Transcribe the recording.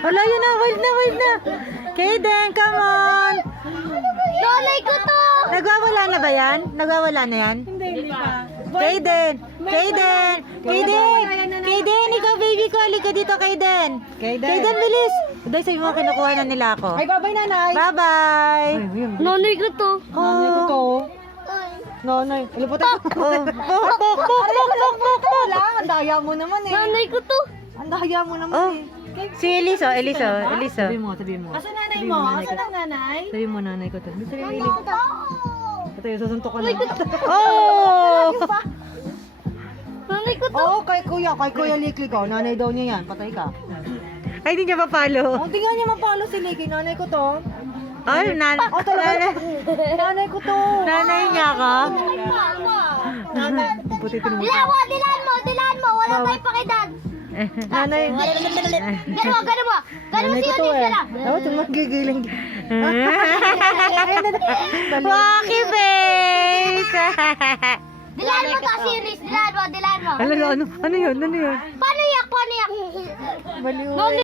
Wala yun na, wild na. Kaden, come on. Nanay ko to! Nagwawala na ba yan? Nagwawala na yan? Hindi pa. Kaden, ikaw baby ko, halika dito, Kaden. Kaden, bilis. Uday, sabi mo, kinukuha na nila ako. Ay, bye-bye, nanay. Bye-bye. Nanay ko to. Nanay ko to. Nanay. Iliputan ko. Wala, ang daya mo naman eh. Nanay ko to. Ang daya mo naman Oh, eh. si Eliso. Sabi mo. Asa nanay mo? Asa na nanay? Sabi mo nanay ko to. Sabi mo ilig. Ito yung susuntok ko na. Oh! Nanay ko to. Oo, kay Kuya Likli ko. Nanay daw niya yan. Patay ka. Ay, di niya mapalo. Oh, tingnan niya mapalo si Likli. Nanay ko to. Ay, Oh, talaga. Nanay ko to. nanay niya ka? Nanay. Puti ito naman. Dilaan mo. Wala tayong pakidan. Nanay. Ganun mo. Ganun Nanay si ko to Eunice eh. ka lang. Dapat yung magigiling. Wacky face! Dilaan mo to si Eunice. Dilaan mo. Ano yun? Paano yak? Baliw.